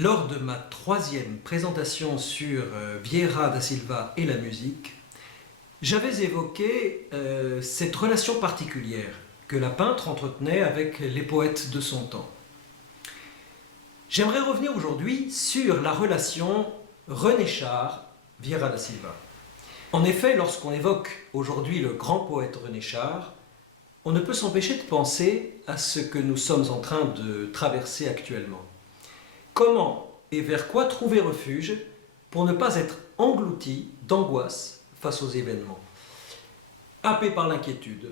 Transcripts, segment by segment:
Lors de ma troisième présentation sur Vieira da Silva et la musique, j'avais évoqué cette relation particulière que la peintre entretenait avec les poètes de son temps. J'aimerais revenir aujourd'hui sur la relation René Char-Vieira da Silva. En effet, lorsqu'on évoque aujourd'hui le grand poète René Char, on ne peut s'empêcher de penser à ce que nous sommes en train de traverser actuellement. Comment et vers quoi trouver refuge pour ne pas être englouti d'angoisse face aux événements? Happé par l'inquiétude,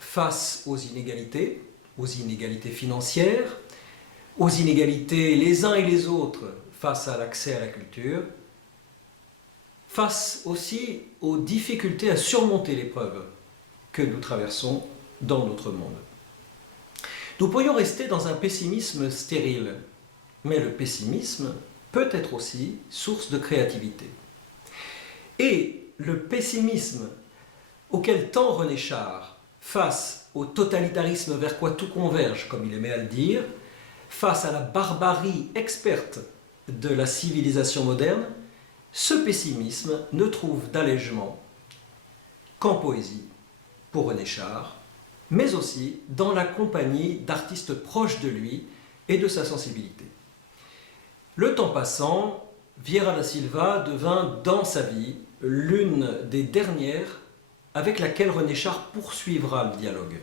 face aux inégalités financières, aux inégalités les uns et les autres face à l'accès à la culture, face aussi aux difficultés à surmonter l'épreuve que nous traversons dans notre monde. Nous pourrions rester dans un pessimisme stérile, mais le pessimisme peut être aussi source de créativité. Et le pessimisme auquel tend René Char, face au totalitarisme vers quoi tout converge, comme il aimait à le dire, face à la barbarie experte de la civilisation moderne, ce pessimisme ne trouve d'allègement qu'en poésie pour René Char, mais aussi dans la compagnie d'artistes proches de lui et de sa sensibilité. Le temps passant, Vieira da Silva devint dans sa vie l'une des dernières avec laquelle René Char poursuivra le dialogue.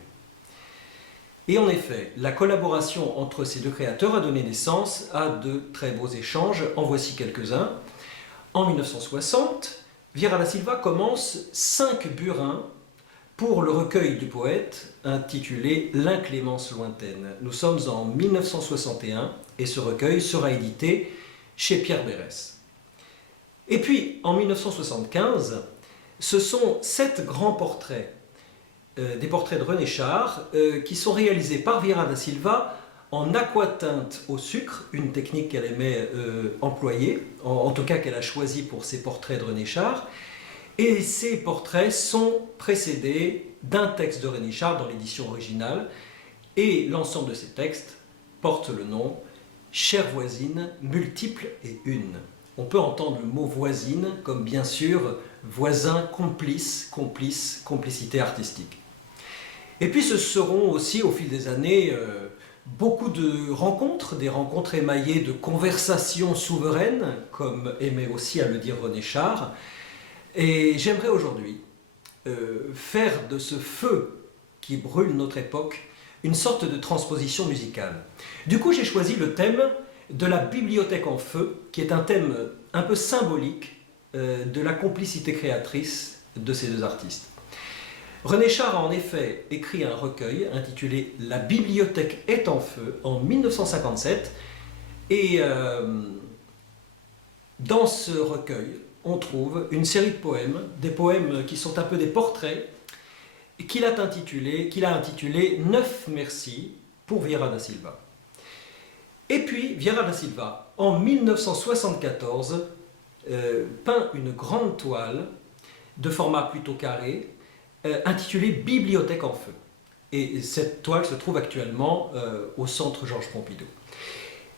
Et en effet, la collaboration entre ces deux créateurs a donné naissance à de très beaux échanges. En voici quelques-uns. En 1960, Vieira da Silva commence 5 burins pour le recueil du poète intitulé L'inclémence lointaine. Nous sommes en 1961 et ce recueil sera édité chez Pierre Berès. Et puis en 1975, ce sont 7 grands portraits, des portraits de René Char, qui sont réalisés par Vieira da Silva en aquatinte au sucre, une technique qu'elle aimait employer, en tout cas qu'elle a choisie pour ses portraits de René Char. Et ces portraits sont précédés d'un texte de René Char dans l'édition originale, et l'ensemble de ces textes porte le nom « Chère voisine, multiple et une ». On peut entendre le mot « voisine » comme bien sûr voisin, complice, complicité artistique. Et puis ce seront aussi au fil des années beaucoup de rencontres, des rencontres émaillées de conversations souveraines, comme aimait aussi à le dire René Char. Et j'aimerais aujourd'hui faire de ce feu qui brûle notre époque une sorte de transposition musicale. Du coup, j'ai choisi le thème de la bibliothèque en feu, qui est un thème un peu symbolique de la complicité créatrice de ces deux artistes. René Char a en effet écrit un recueil intitulé « La bibliothèque est en feu » en 1957, et dans ce recueil, on trouve une série de poèmes, des poèmes qui sont un peu des portraits, qu'il a intitulé « 9 merci » pour Vieira da Silva. Et puis Vieira da Silva, en 1974, peint une grande toile de format plutôt carré, intitulée « Bibliothèque en feu ». Et cette toile se trouve actuellement au centre Georges Pompidou.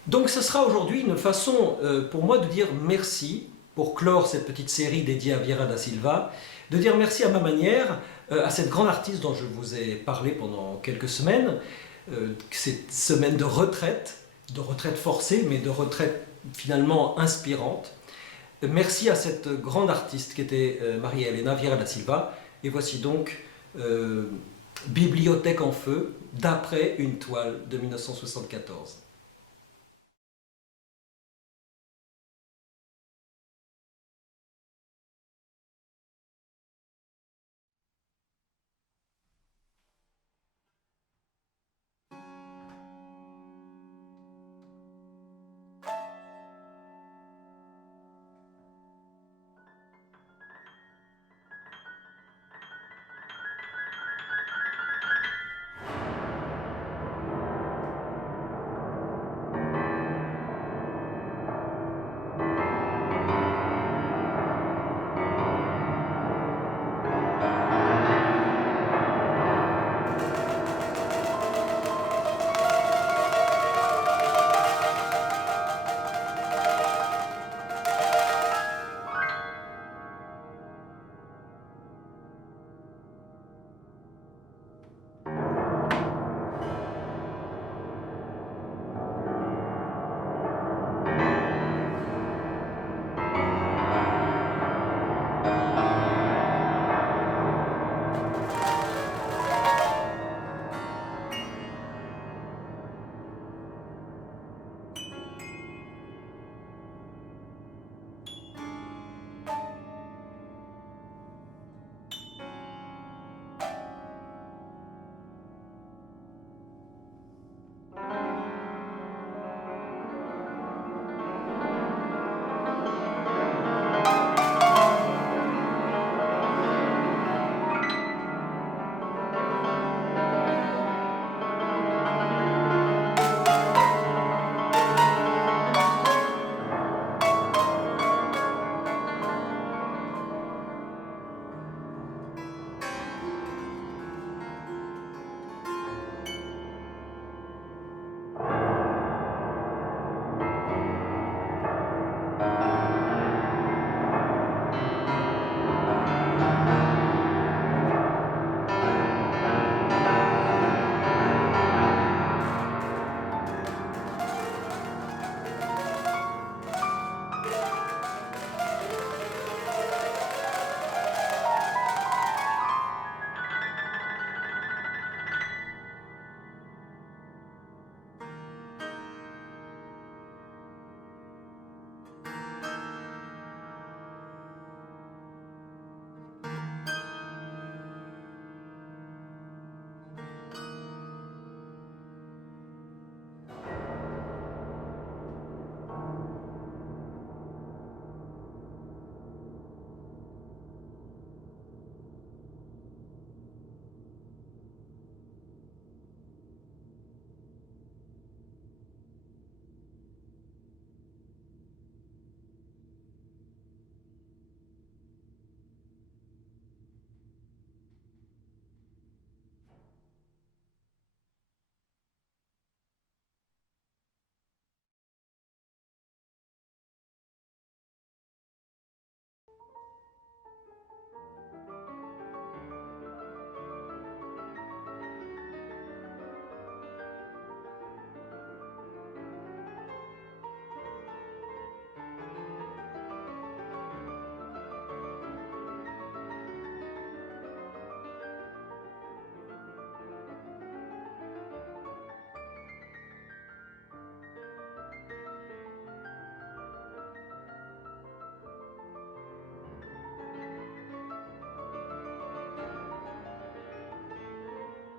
Donc ce sera aujourd'hui une façon pour moi de dire merci, pour clore cette petite série dédiée à Vieira da Silva, de dire merci à ma manière à cette grande artiste dont je vous ai parlé pendant quelques semaines, cette semaine de retraite forcée, mais de retraite finalement inspirante. Merci à cette grande artiste qui était Maria Helena Vieira da Silva, et voici donc Bibliothèque en feu, d'après une toile de 1974.